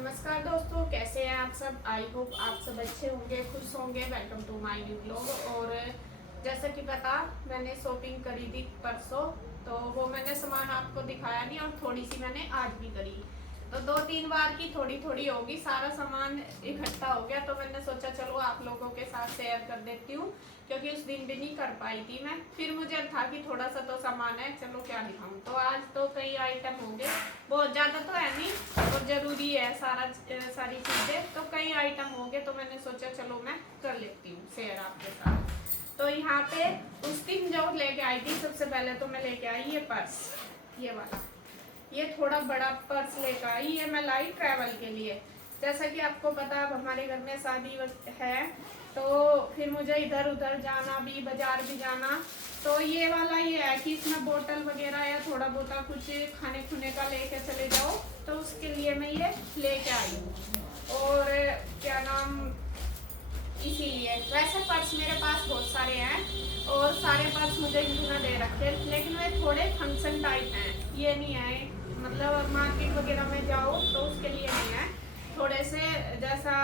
नमस्कार दोस्तों, कैसे हैं आप सब। आई होप आप सब अच्छे होंगे, खुश होंगे। Welcome to my new blog. और जैसा कि पता, मैंने शॉपिंग करी थी परसों, तो वो मैंने सामान आपको दिखाया नहीं और थोड़ी सी मैंने आज भी करी, तो 2-3 बार की थोड़ी थोड़ी होगी। सारा सामान इकट्ठा हो गया, तो मैंने सोचा चलो आप लोगों के साथ शेयर कर देती हूँ, क्योंकि उस दिन भी नहीं कर पाई थी मैं। फिर मुझे था कि थोड़ा सा तो सामान है, चलो क्या दिखाऊं। तो आज तो कई आइटम होंगे, बहुत ज़्यादा तो है नहीं और ज़रूरी है सारी चीज़ें, तो कई आइटम होंगे, तो मैंने सोचा चलो मैं कर लेती हूँ शेयर आपके साथ। तो यहाँ पे उस दिन जो लेके आई थी, सबसे पहले तो मैं लेके आई ये पर्स, ये वाला, ये थोड़ा बड़ा पर्स लेकर आई। ये मैं लाई ट्रैवल के लिए। जैसा कि आपको पता, अब हमारे घर में शादी है, तो फिर मुझे इधर उधर जाना भी, बाजार भी जाना, तो ये वाला ये है कि इसमें बोतल वगैरह या थोड़ा बहुत कुछ खाने खुने का लेके चले जाओ, तो उसके लिए मैं ये लेके आई हूँ। और क्या नाम, इसीलिए वैसे पर्स मेरे पास बहुत सारे हैं और सारे पर्स मुझे इन्होंने दे रखे, लेकिन वे थोड़े फंक्शन टाइप हैं। ये नहीं है मतलब मार्केट वगैरह में जाओ तो उसके लिए नहीं है, थोड़े से जैसा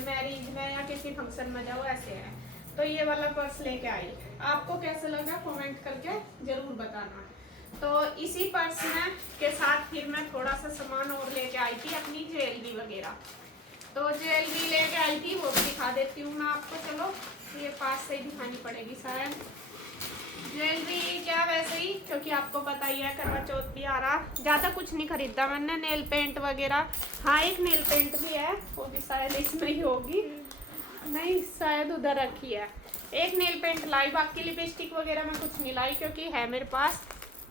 मैरिज में या किसी फंक्शन में जाओ ऐसे है। तो ये वाला पर्स लेके आई। आपको कैसे लगा कमेंट करके ज़रूर बताना। तो इसी पर्स में के साथ फिर मैं थोड़ा सा सामान और लेके आई थी, अपनी ज्वेलरी वगैरह। तो ज्वेलरी लेके आई थी, वो भी दिखा देती हूँ मैं आपको। चलो, ये पास से ही दिखानी पड़ेगी शायद। ज्वेलरी क्या वैसे ही, क्योंकि आपको पता ही है करवा चौथ भी आ रहा, ज़्यादा कुछ नहीं खरीदा मैंने। नेल पेंट वगैरह, हाँ एक नेल पेंट भी है, वो भी शायद इसमें ही होगी, नहीं शायद उधर रखी है। एक नेल पेंट लाई, बाकी लिपस्टिक वगैरह में कुछ नहीं लाई, क्योंकि है मेरे पास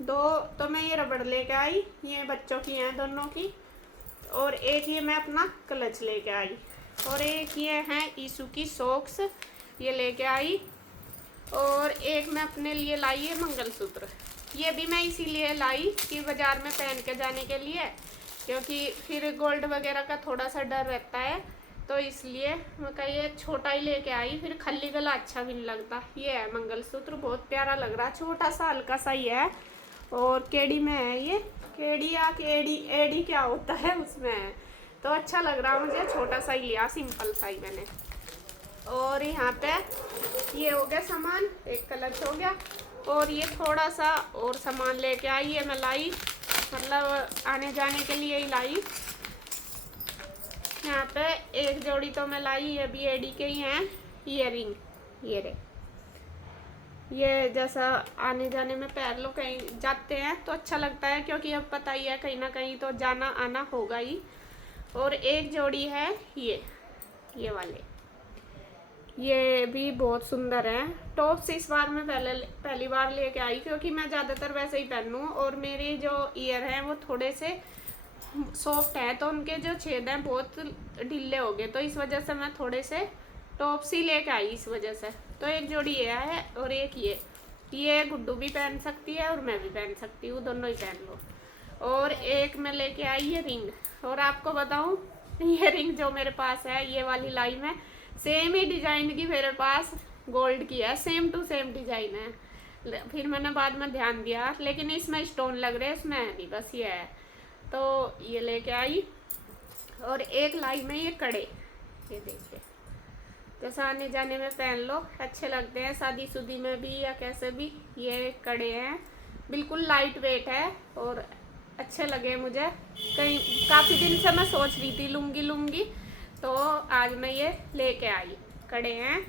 दो। तो मैं ये रबड़ लेके आई, ये बच्चों की हैं दोनों की। और एक ये मैं अपना क्लच लेके आई। और एक ये हैं ईशू की सॉक्स, ये लेके आई। और एक मैं अपने लिए लाई है मंगलसूत्र। ये भी मैं इसीलिए लाई कि बाज़ार में पहन के जाने के लिए, क्योंकि फिर गोल्ड वगैरह का थोड़ा सा डर रहता है, तो इसलिए मैं कही ये छोटा ही लेके आई, फिर खली गला अच्छा भी नहीं लगता। ये है मंगलसूत्र, बहुत प्यारा लग रहा, छोटा सा हल्का सा ही है। और केडी में है ये, केडी या केडी एडी क्या होता है उसमें है, तो अच्छा लग रहा मुझे। छोटा सा ही लिया, सिंपल सा ही मैंने। और यहाँ पे ये हो गया सामान, एक क्लच हो गया। और ये थोड़ा सा और सामान लेके आई है मैं लाई, मतलब आने जाने के लिए ही लाई। यहाँ पे एक जोड़ी तो मैं लाई, ये भी एडी के ही हैं ईयरिंग। ये रे, ये जैसा आने जाने में पहन लो, कहीं जाते हैं तो अच्छा लगता है, क्योंकि अब पता ही है कहीं ना कहीं तो जाना आना होगा ही। और एक जोड़ी है ये वाले, ये भी बहुत सुंदर है। टॉप्स इस बार मैं पहली बार लेके आई, क्योंकि मैं ज़्यादातर वैसे ही पहनूँ, और मेरे जो ईयर हैं वो थोड़े से सॉफ्ट है, तो उनके जो छेद हैं बहुत ढीले हो गए, तो इस वजह से मैं थोड़े से टॉप्स ही लेके आई इस वजह से। तो एक जोड़ी ये है और एक ये गुड्डू भी पहन सकती है और मैं भी पहन सकती हूँ, दोनों ही पहन लो। और एक मैं लेके आई ये रिंग। और आपको बताऊँ, ये रिंग जो मेरे पास है, ये वाली लाई में सेम ही डिज़ाइन की मेरे पास गोल्ड की है, सेम टू सेम डिज़ाइन है। फिर मैंने बाद में ध्यान दिया, लेकिन इसमें स्टोन लग रहे हैं, इसमें है नहीं, बस ये है। तो ये लेके आई। और एक लाई में ये कड़े, ये देखिए, जैसा आने जाने में पहन लो, अच्छे लगते हैं, शादी शुदी में भी या कैसे भी। ये कड़े हैं, बिल्कुल लाइट वेट है और अच्छे लगे मुझे। कहीं काफ़ी दिन से मैं सोच रही थी लूँगी, तो आज मैं ये लेके आई। कड़े हैं।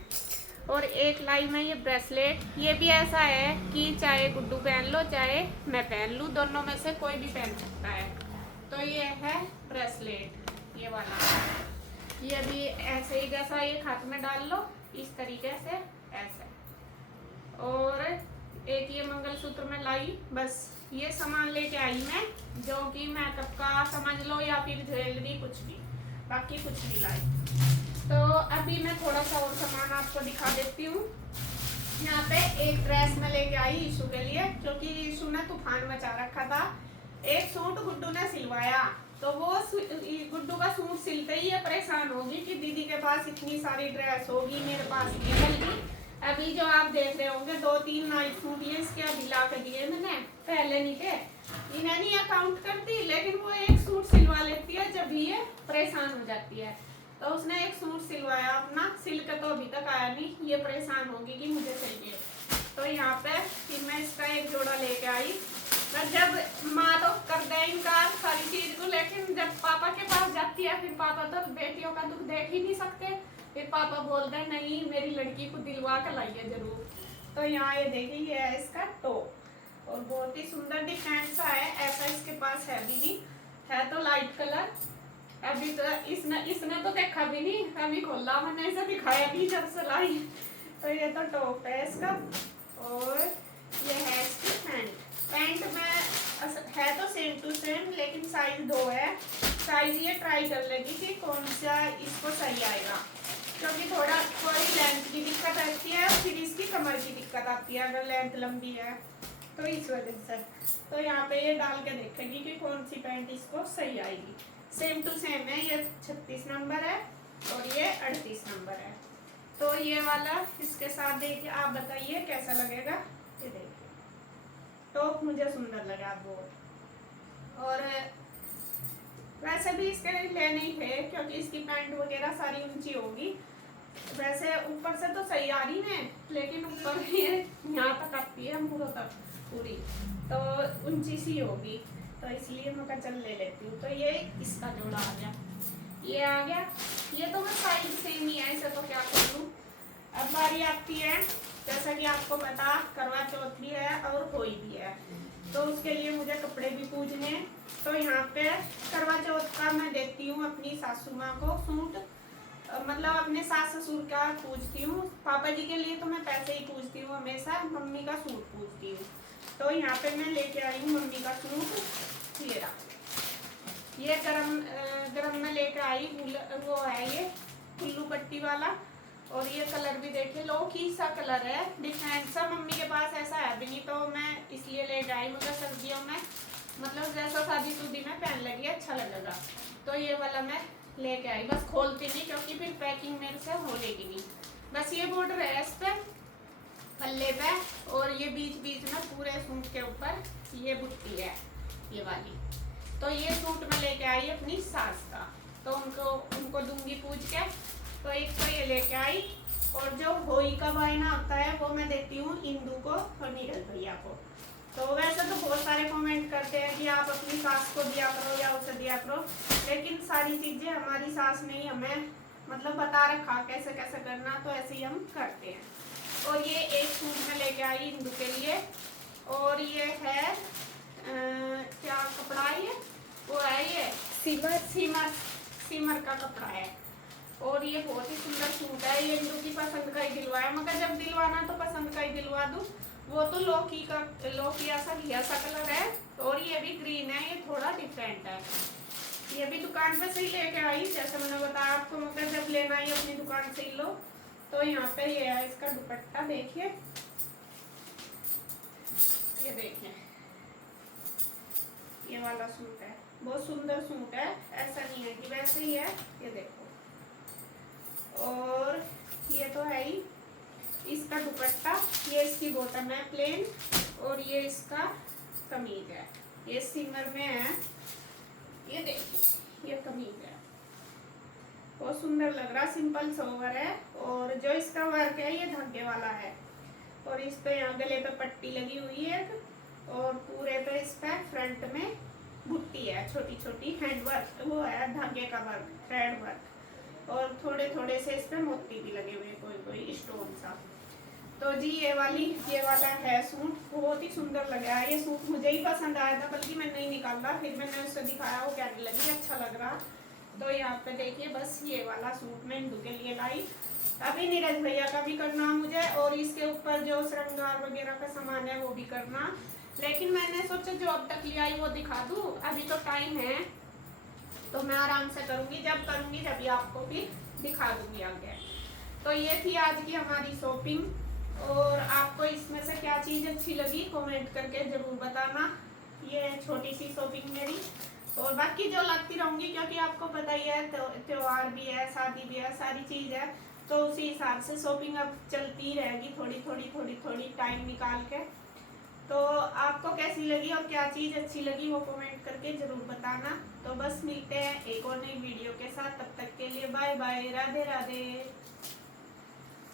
और एक लाई में ये ब्रेसलेट, ये भी ऐसा है कि चाहे गुड्डू पहन लो चाहे मैं पहन लूँ, दोनों में से कोई भी पहन सकता है। तो ये है ब्रेसलेट, ये वाला। ये भी ऐसे ही, जैसा ये हाथ में डाल लो इस तरीके से, ऐसे। और एक ये मंगलसूत्र में लाई। बस ये सामान लेके आई मैं, जो कि मेकअप का समझ लो या फिर ज्वेलरी, कुछ भी, बाकी कुछ नहीं लाई। तो अभी मैं थोड़ा सा और सामान आपको दिखा देती हूँ। यहाँ पे एक ड्रेस में लेके आई ईशू के लिए, क्योंकि ईशू ने तूफान मचा रखा था। एक सूट गुड्डू ने सिलवाया, तो वो गुड्डू का सूट सिलते ही ये परेशान होगी कि दीदी के पास इतनी सारी ड्रेस होगी, मेरे पास नहीं। अभी जो आप देख रहे होंगे 2-3 नाइट सूट ये इसके अभी ला के दिए मैंने, पहले नहीं थे, इन्हें नहीं अकाउंट करती, लेकिन वो एक सूट सिलवा लेती है जब भी ये परेशान हो जाती है। तो उसने एक सूट सिलवाया अपना, सिल के तो अभी तक आया नहीं, ये परेशान होगी कि मुझे चाहिए। तो यहाँ पे फिर मैं इसका एक जोड़ा लेके आई। पर जब माँ तो कर दे इनकार सारी चीज को, लेकिन जब पापा के पास जाती है फिर पापा तो बेटियों का दुख देख ही नहीं सकते। फिर पापा बोलते हैं नहीं मेरी लड़की को दिलवा कर लाइए जरूर। तो यहाँ ये देखिए ये है इसका टॉप और बहुत ही सुंदर डिफरेंट सा है। ऐसा इसके पास है भी नहीं, है तो लाइट कलर। अभी तो इसने तो देखा भी नहीं, अभी खोला मैंने, इसे दिखाया भी जब सिलाई। तो ये तो टॉप है इसका और ये है इसकी पैंट में है तो सेम टू सेम, लेकिन साइज 2 है। साइज ये ट्राई कर लेगी कि कौन सा इसको सही आएगा, क्योंकि थोड़ा थोड़ी लेंथ की दिक्कत आती है और फिर इसकी कमर की दिक्कत आती है अगर लेंथ लंबी है तो, इस वजह से। तो यहाँ पे ये डाल के देखेगी कि कौन सी पैंट इसको सही आएगी। सेम टू सेम है, ये 36 नंबर है और ये 38 नंबर है। तो ये वाला इसके साथ देखिए, आप बताइए कैसा लगेगा। ये देखिए टॉप मुझे सुंदर लगा बहुत, और वैसे भी इसके लेने ही थे क्योंकि इसकी पैंट वगैरह सारी ऊंची होगी। वैसे ऊपर से तो सही आ रही है, लेकिन ऊपर ये यहाँ तक आती है मुँह तक पूरी, तो ऊंची सी होगी, तो इसलिए मैं कहा चल ले लेती हूँ। तो ये इसका जोड़ा आ गया, ये आ गया। ये तो मैं साइज सेम ही है, इसे तो क्या करूँ। अब बारी आती है, जैसा कि आपको पता करवा चौथ भी है और होली भी है, तो उसके लिए मुझे कपड़े भी पूजने। तो यहाँ पे करवा चौथ का मैं देती हूँ अपनी सासू माँ को सूट, मतलब अपने सास ससुर का पूजती हूँ। पापा जी के लिए तो मैं पैसे ही पूजती हूँ हमेशा, मम्मी का सूट पूजती हूँ। तो यहाँ पे मैं लेके आई हूँ मम्मी का सूट, ये गरम में लेके आई। वो है ये कुल्लू पट्टी वाला, और ये कलर भी देखिए लौकी सा कलर है, डिफरेंट सा। मम्मी के पास ऐसा है भी नहीं, तो मैं इसलिए लेके आई। मुझे सर्दियों में मतलब जैसा शादी शुदी में पहन लगी अच्छा लगेगा, तो ये वाला मैं लेके आई। बस खोलती नहीं क्योंकि फिर पैकिंग मेरे से होगी नहीं। बस ये बॉर्डर है इस पे पल्ले पे, और ये बीच बीच में पूरे सूट के ऊपर ये बुट्टी है ये वाली। तो ये सूट मैं लेके आई अपनी सास का, तो उनको दूंगी पूज के। तो एक तो ये लेके आई, और जो होली का वायना होता है वो मैं देती हूँ इंदू को और नीरज भैया को। तो वैसे तो बहुत सारे कमेंट करते हैं कि आप अपनी सास को दिया करो या उसे दिया करो, लेकिन सारी चीज़ें हमारी सास ने ही हमें मतलब बता रखा कैसे कैसे करना, तो ऐसे ही हम करते हैं। और ये एक सूट में लेके आई इंदू के लिए, और ये है क्या कपड़ा है ये, वो है ये सीमर का कपड़ा है। और ये बहुत ही सुंदर सूट है, ये इंदू की पसंद का ही दिलवाया, मगर जब दिलवाना तो पसंद का ही दिलवा दूँ। वो तो लौकी ऐसा घिया सा कलर है, और ये भी ग्रीन है, ये थोड़ा डिफरेंट है। ये भी दुकान पे से ही लेके आई, जैसे मैंने बताया आपको, मगर जब लेना ही अपनी दुकान से ही लो। तो यहाँ पे ये है इसका दुपट्टा, देखिए ये देखिए ये वाला सूट है, बहुत सुंदर सूट है, ऐसा नहीं है कि वैसे ही है, ये देखो। और ये तो है ही इसका दुपट्टा, ये इसकी बॉटम है प्लेन, और ये इसका कमीज है, ये सिमर में है, ये देखिए ये कमीज है, बहुत सुंदर लग रहा, सिंपल सोवर है। और जो इसका वर्क है ये धागे वाला है, और इस पे यहाँ गले पे पट्टी लगी हुई है, और पूरे पे इस पे फ्रंट में बुट्टी है, छोटी छोटी हैंड वर्क, वो है धागे का वर्क, थ्रेड वर्क, और थोड़े थोड़े से इस पे मोती भी लगे हुए, कोई स्टोन सा। तो जी ये वाला है सूट, बहुत ही सुंदर लगा है। ये सूट मुझे ही पसंद आया था, बल्कि मैंने नहीं निकाला, फिर मैंने उससे दिखाया, वो कहने लगी अच्छा लग रहा। तो यहाँ पे देखिए बस ये वाला सूट मैं इंदू के लिए लाई। अभी नीरज भैया का भी करना मुझे, और इसके ऊपर जो श्रृंगार वगैरह का सामान है वो भी करना, लेकिन मैंने सोचा जो अब तक ले आई वो दिखा दूँ, अभी तो टाइम है, तो मैं आराम से करूँगी, जब करूँगी तभी आपको भी दिखा दूँगी आगे। तो ये थी आज की हमारी शॉपिंग, और आपको इसमें से क्या चीज़ अच्छी लगी कमेंट करके ज़रूर बताना। ये छोटी सी शॉपिंग मेरी, और बाकी जो लगती रहूँगी, क्योंकि आपको पता ही है त्योहार भी है, शादी भी है, सारी चीज़ है, तो उसी हिसाब से शॉपिंग अब चलती रहेगी, थोड़ी थोड़ी टाइम निकाल के। तो आपको कैसी लगी और क्या चीज़ अच्छी लगी वो कमेंट करके ज़रूर बताना। तो बस मिलते हैं एक और नई वीडियो के साथ, तब तक के लिए बाय बाय, राधे राधे।